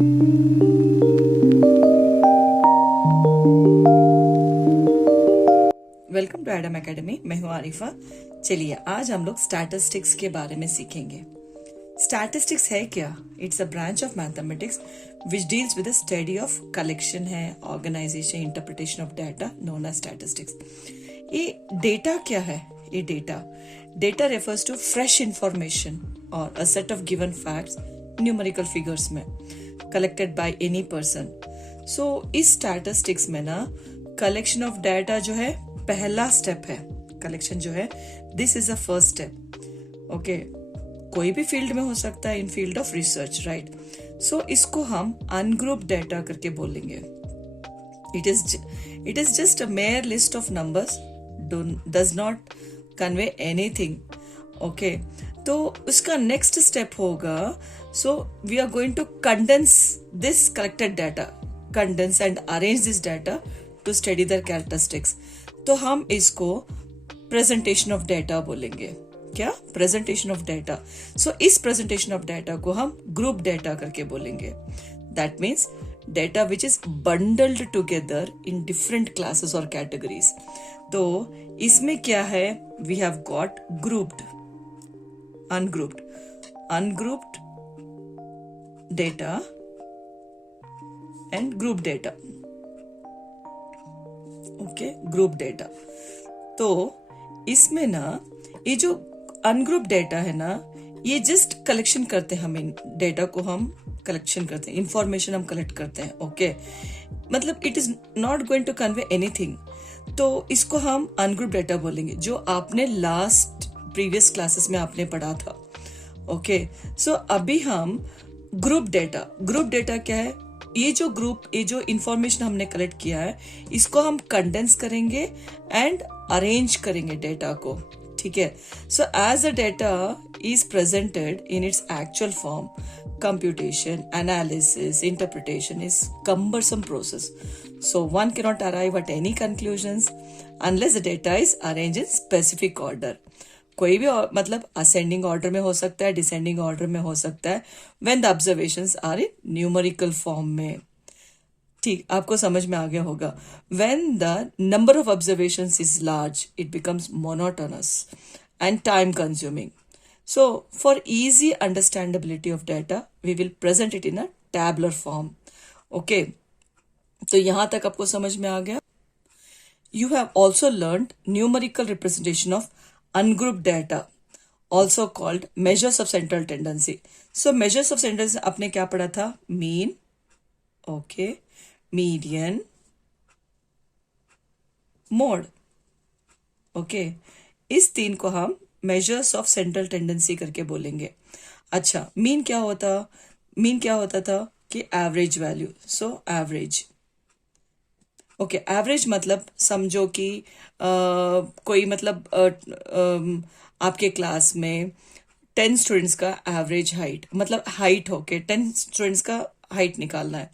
Welcome to Adam academy. मैं हूं आरिफा। चलिए आज हम लोग स्टैटिस्टिक्स के बारे में सीखेंगे। स्टैटिस्टिक्स है क्या? It's a branch of mathematics which deals with the study of collection है, organisation, interpretation of data known as statistics. ये डेटा क्या है? ये data refers to fresh information और a set of given facts numerical figures में collected by any person. So इस statistics में ना कलेक्शन ऑफ डाटा जो है पहला स्टेप है। कलेक्शन जो है this is a first step. Okay, कोई भी फील्ड में हो सकता है, in field of research, right. So इसको हम अनग्रुप डाटा करके बोलेंगे। It is just a mere list of numbers, does not convey anything. Okay, तो उसका नेक्स्ट स्टेप होगा, so we are going to condense this collected data, condense and arrange this data to study their characteristics. तो हम इसको presentation of data बोलेंगे। क्या? Presentation of data. सो इस presentation of data को हम ग्रुप डाटा करके बोलेंगे। That means data which is bundled together in different classes और कैटेगरीज। तो इसमें क्या है? We have got grouped, ungrouped data and group data. Okay, group data. तो इसमें ना ये जो अनग्रुप डेटा है ना, ये जस्ट कलेक्शन करते हैं। हम इन डेटा को हम कलेक्शन करते हैं, इंफॉर्मेशन हम कलेक्ट करते हैं। ओके, मतलब it is not going to convey anything. तो इसको हम अनग्रुप डेटा बोलेंगे, जो आपने लास्ट प्रीवियस क्लासेस में आपने पढ़ा था। ओके, सो अभी हम ग्रुप डेटा क्या है? ये जो इंफॉर्मेशन हमने कलेक्ट किया है, इसको हम कंडेंस करेंगे एंड अरेंज करेंगे डेटा को। ठीक है। So as a data is presented in its actual form, computation, analysis, interpretation is cumbersome process. So one cannot arrive at any conclusions unless the data is arranged in specific order. कोई भी मतलब ascending order में हो सकता है, descending order में हो सकता है, when the observations are in numerical form में। ठीक, आपको समझ में आ गया होगा। When the number of observations is large, it becomes monotonous and time consuming. So for easy understandability of data, we will present it in a tabular form. Okay, तो यहां तक आपको समझ में आ गया। You have also learned numerical representation of ungrouped data, also called measures of central tendency. So measures of central tendency आपने क्या पढ़ा था? Mean, okay, median, mode. Okay, इस तीन को हम मेजर्स ऑफ सेंट्रल टेंडेंसी करके बोलेंगे। अच्छा, मीन क्या होता था कि average value. So average, okay, average मतलब समझो कि कोई मतलब आपके क्लास में 10 स्टूडेंट्स का एवरेज हाइट, मतलब हाइट होके 10 स्टूडेंट्स का हाइट निकालना है,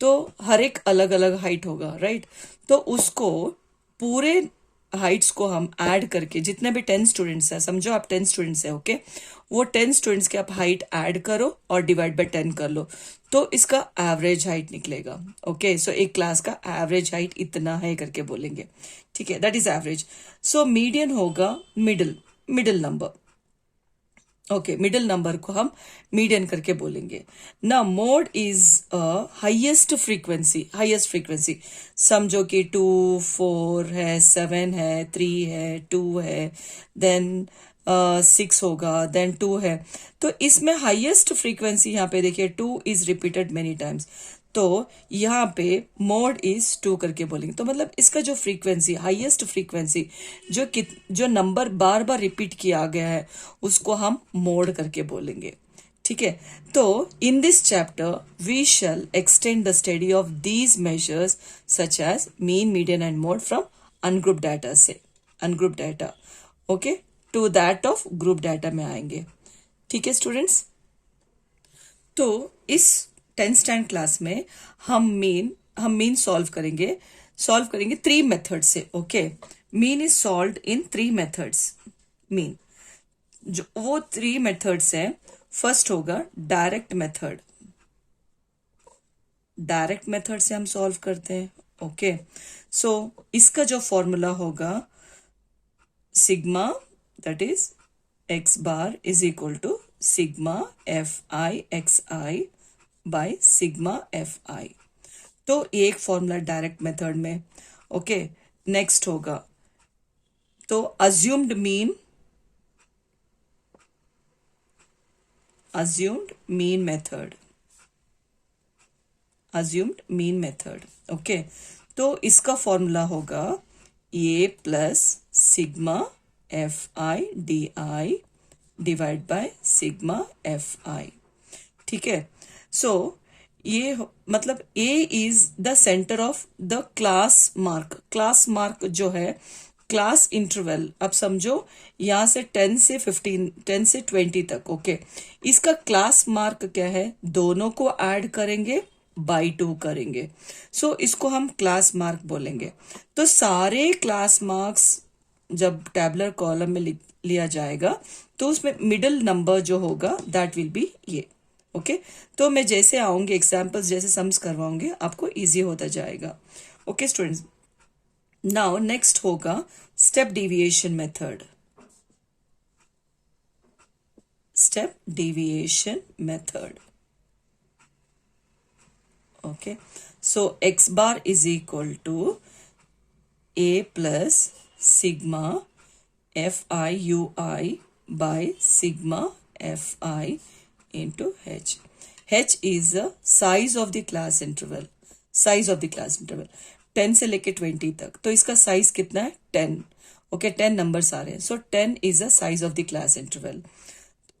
तो हर एक अलग अलग हाइट होगा, राइट। तो उसको पूरे हाइट्स को हम ऐड करके, जितने भी 10 स्टूडेंट्स हैं, समझो आप 10 स्टूडेंट्स हैं, ओके, वो 10 स्टूडेंट्स के आप हाइट ऐड करो और डिवाइड बाय 10 कर लो, तो इसका एवरेज हाइट निकलेगा। ओके, सो एक क्लास का एवरेज हाइट इतना है करके बोलेंगे। ठीक है, that is average. So median होगा middle number. Okay, middle number को हम मीडियन करके बोलेंगे ना। Mode is highest frequency. समझो कि 2, 4 है, 7 है, 3 है, 2 है, देन 6 होगा, देन 2 है। तो इसमें हाईएस्ट फ्रीक्वेंसी यहाँ पे देखिए 2 इज रिपीटेड मेनी टाइम्स, तो यहाँ पे मोड इज 2 करके बोलेंगे। तो मतलब इसका जो फ्रीक्वेंसी, हाईएस्ट फ्रीक्वेंसी, जो नंबर बार बार रिपीट किया गया है, उसको हम मोड करके बोलेंगे। ठीक है, तो in this chapter we shall extend the study of these measures such as mean, median and mode from ungroup data okay to that of group data में आएंगे। ठीक है स्टूडेंट्स, तो इस 10th स्टैंडर्ड क्लास में हम मीन सॉल्व करेंगे 3 method से। Okay, mean is solved in 3 methods. Mean जो वो 3 मेथड्स हैं, फर्स्ट होगा डायरेक्ट मेथड। डायरेक्ट मेथड से हम सॉल्व करते हैं। ओके, सो इसका जो फॉर्मूला होगा sigma, that is x bar is equal to sigma f i x i by sigma f i. तो एक फॉर्मूला डायरेक्ट मेथड में। ओके, नेक्स्ट होगा तो assumed mean method, assumed mean method. Okay, तो इसका फॉर्मूला होगा a plus sigma f i d i divide by sigma f i. ठीक है, सो ये मतलब a is the centre of the class mark. Class mark जो है class interval, अब समझो यहां से 10 से 15, 10 से 20 तक। ओके, इसका क्लास मार्क क्या है, दोनों को ऐड करेंगे बाई 2 करेंगे, सो इसको हम क्लास मार्क बोलेंगे। तो सारे क्लास मार्क्स जब टैबुलर कॉलम में लिया जाएगा तो उसमें मिडिल नंबर जो होगा दैट विल बी ये। ओके, तो मैं जैसे आऊंगी एग्जाम्पल्स जैसे सम्स करवाऊंगे आपको इजी होता जाएगा। ओके स्टूडेंट्स, नाउ नेक्स्ट होगा step deviation method. Step deviation method. Okay, so x bar is equal to a plus sigma f i u i by sigma f i into h. h is the size of the class interval, size of the class interval 10 से लेके 20 तक। तो इसका size कितना है 10। Okay, 10 numbers आ रहे हैं, so 10 is the size of the class interval.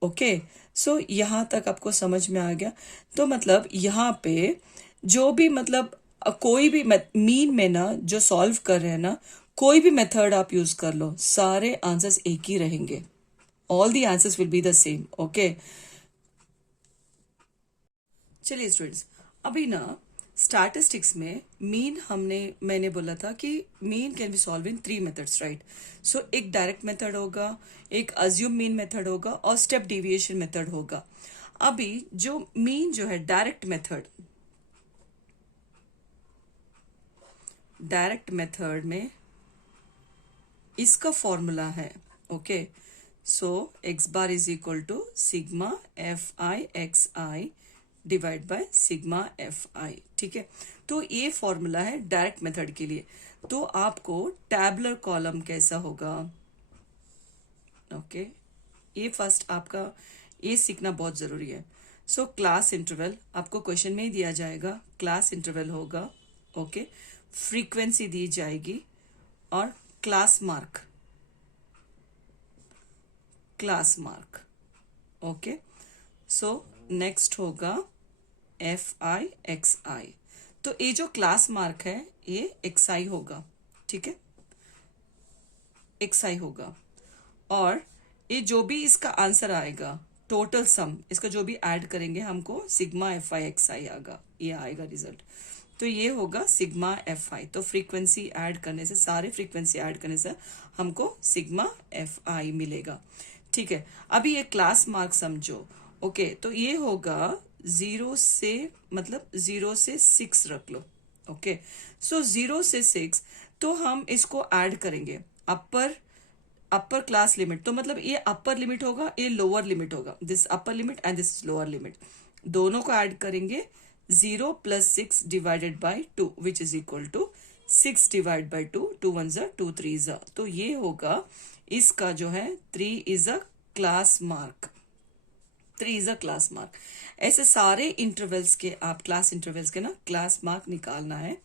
Okay, so यहां तक आपको समझ में आ गया। तो मतलब यहाँ पे जो भी मतलब कोई भी मीन में ना जो सॉल्व कर रहे हैं ना, कोई भी मेथड आप यूज कर लो, सारे आंसर्स एक ही रहेंगे। All the answers will be the same. Okay, चलिए स्टूडेंट्स, अभी ना स्टैटिस्टिक्स में मैंने बोला था कि mean can be solve in 3 methods, right. So एक डायरेक्ट मेथड होगा, एक अज्यूम मीन मेथड होगा और स्टेप डेविएशन मेथड होगा। अभी जो मीन जो है डायरेक्ट मेथड में इसका फॉर्मूला है। Okay, so x bar is equal to sigma f i x i divide by sigma f i. ठीक है, तो ये फॉर्मूला है डायरेक्ट मेथड के लिए। तो आपको टैबुलर कॉलम कैसा होगा, ओके, ये फर्स्ट आपका ये सीखना बहुत जरूरी है। सो क्लास इंटरवल आपको क्वेश्चन में ही दिया जाएगा, क्लास इंटरवल होगा। ओके, फ्रीक्वेंसी दी जाएगी और क्लास मार्क, ओके। सो नेक्स्ट होगा एफ आई एक्स आई। तो ये जो क्लास मार्क है ये एक्स आई होगा। ठीक है, एक्स आई होगा, और ये जो भी इसका आंसर आएगा टोटल सम, इसका जो भी ऐड करेंगे हमको सिग्मा एफ आई एक्स आई आएगा, ये आएगा रिजल्ट। तो ये होगा सिग्मा एफ आई। तो फ्रीक्वेंसी ऐड करने से, सारे फ्रीक्वेंसी ऐड करने से हमको सिग्मा एफ आई मिलेगा। ठीक है, अभी ये क्लास मार्क समझो। ओके, तो ये होगा 0 से, मतलब 0 से 6 रख लो। ओके, सो 0 से 6 तो हम इसको ऐड करेंगे अपर क्लास लिमिट। तो मतलब ये अपर लिमिट होगा, ये लोअर लिमिट होगा, this upper limit and this lower limit, दोनों को ऐड करेंगे। 0 + 6 divided by 2 which is equal to 6 divide by 2, 2 1 ज़ा 2 3 ज़ा। तो ये होगा इसका जो है 3 is a class mark, 3 is a class mark. ऐसे सारे इंटरवल्स के आप क्लास इंटरवल्स के ना क्लास मार्क निकालना है,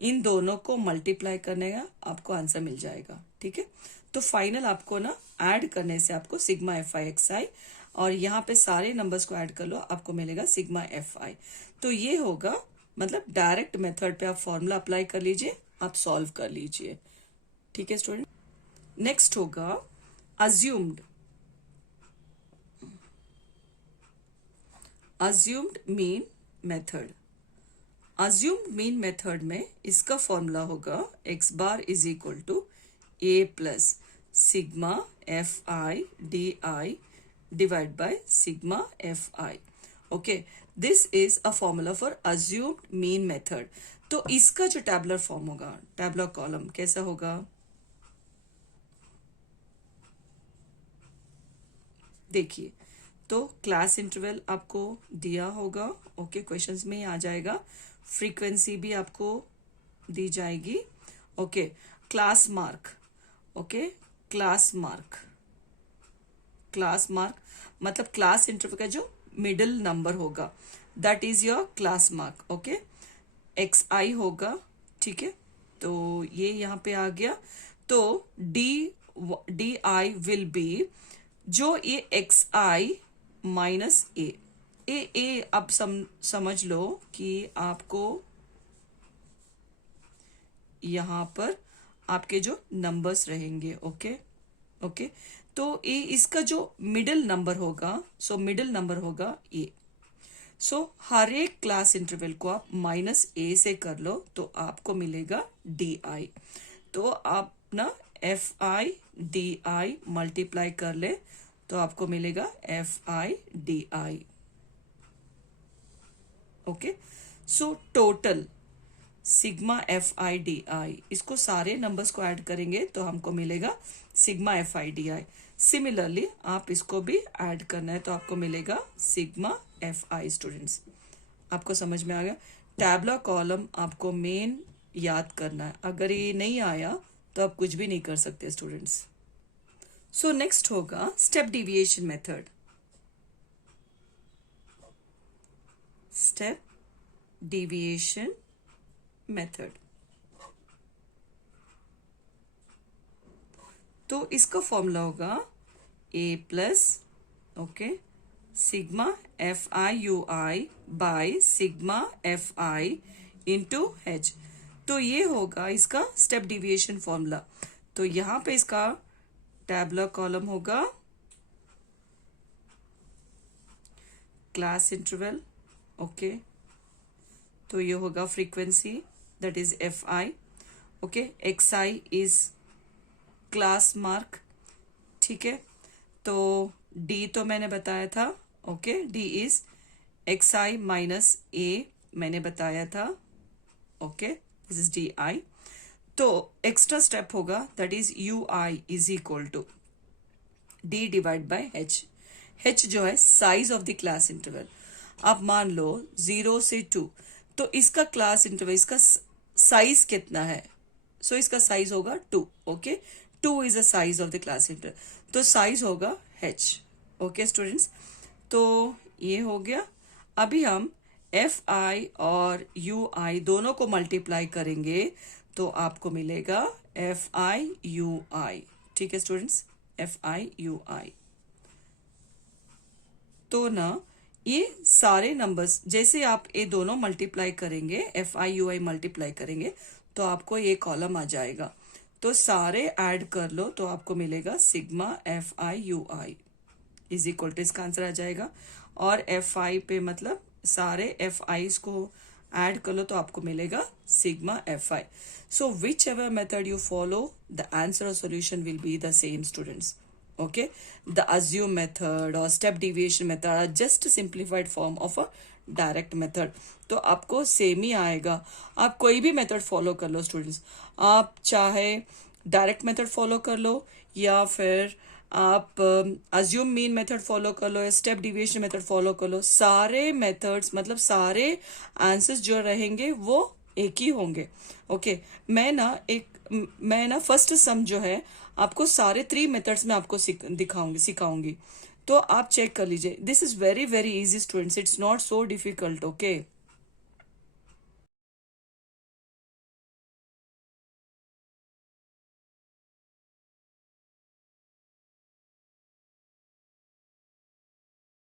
इन दोनों को मल्टीप्लाई करने का आपको आंसर मिल जाएगा। ठीक है, तो फाइनल आपको ना ऐड करने से आपको सिग्मा एफ आई एक्स आई, और यहाँ पे सारे नंबर्स को ऐड कर लो, आपको मिलेगा सिग्मा एफ आई। तो ये होगा मतलब डायरेक्ट मेथड पे आप फॉर्मूला अप्लाई कर लीजिए, आप सॉल्व कर लीजिए। ठीक है स्टूडेंट, नेक्स्ट होगा assumed mean method. Assumed mean method में इसका फॉर्मूला होगा x bar is equal to a plus sigma f i d i divide by sigma f i. Okay, this is a formula for assumed mean method. तो इसका जो tabular form होगा, tabular column कैसा होगा, देखिए। तो class interval आपको दिया होगा, ओके, क्वेश्चंस में ही आ जाएगा। फ्रीक्वेंसी भी आपको दी जाएगी, okay. Class mark, okay, class mark, class mark मतलब क्लास इंटरवल का जो मिडिल नंबर होगा, that is your class mark, okay. X i होगा, ठीक है। तो ये यहाँ पे आ गया। तो डी आई विल बी, जो ये एक्स आई माइनस ए अब समझ लो कि आपको यहाँ पर आपके जो नंबर्स रहेंगे, ओके ओके। तो ए इसका जो मिडिल नंबर होगा, सो मिडिल नंबर होगा ए। सो हर एक क्लास इंटरवल को आप माइनस ए से कर लो तो आपको मिलेगा डी आई। तो आप ना F i d I multiply कर ले तो आपको मिलेगा F i d I, okay. So total sigma f i d आई, इसको सारे नंबर्स को ऐड करेंगे तो हमको मिलेगा sigma f i d I. Similarly आप इसको भी ऐड करना है तो आपको मिलेगा सिग्मा एफ आई। स्टूडेंट्स आपको समझ में आ गया। टैबुलर कॉलम आपको मेन याद करना है, अगर ये नहीं आया तो आप कुछ भी नहीं कर सकते स्टूडेंट्स। सो नेक्स्ट होगा step deviation method. Step deviation method, तो इसका फॉर्मूला होगा a plus, okay, sigma f i u i by sigma f i into h. तो ये होगा इसका स्टेप डिविएशन फॉर्मूला। तो यहां पे इसका टैबुलर कॉलम होगा क्लास इंटरवल, ओके। तो ये होगा frequency, that is f i, okay. X i is class mark, ठीक है। तो डी तो मैंने बताया था, okay, d is x i minus a मैंने बताया था, okay, this is d i. तो एक्स्ट्रा स्टेप होगा that is u i is equal to d divide by h. H जो है size of the class interval. आप मान लो 0 से 2, तो इसका क्लास इंटरवल, इसका साइज कितना है, सो इसका साइज होगा 2, okay. 2 is the size of the class interval, तो साइज होगा h, ओके स्टूडेंट्स। तो ये हो गया। अभी हम एफ आई और यू आई दोनों को मल्टीप्लाई करेंगे तो आपको मिलेगा एफ आई यू आई, ठीक है स्टूडेंट्स, एफ आई यू आई। तो ना ये सारे नंबर्स जैसे आप ये दोनों मल्टीप्लाई करेंगे, F i u I multiply करेंगे तो आपको ये कॉलम आ जाएगा। तो सारे ऐड कर लो तो आपको मिलेगा sigma f i u i is equal to, इसका आंसर आ जाएगा। और एफ आई पे मतलब सारे एफ आईज को ऐड कर लो तो आपको मिलेगा sigma f i. So whichever method you follow the answer और solution will be the same students, okay. The assume method or step deviation method are just a simplified form of a direct method. तो आपको same ही आएगा। आप कोई भी method follow कर लो students, आप चाहे डायरेक्ट मेथड फॉलो कर लो या फिर आप अज्यूम मीन मेथड फॉलो कर लो या स्टेप डिविएशन मेथड फॉलो कर लो, सारे मेथड्स मतलब सारे आंसर्स जो रहेंगे वो एक ही होंगे, ओके। मैं ना फर्स्ट सम जो है आपको सारे 3 मेथड्स में आपको सिखाऊंगी, तो आप चेक कर लीजिए। This is very very easy students, it's not so difficult, okay.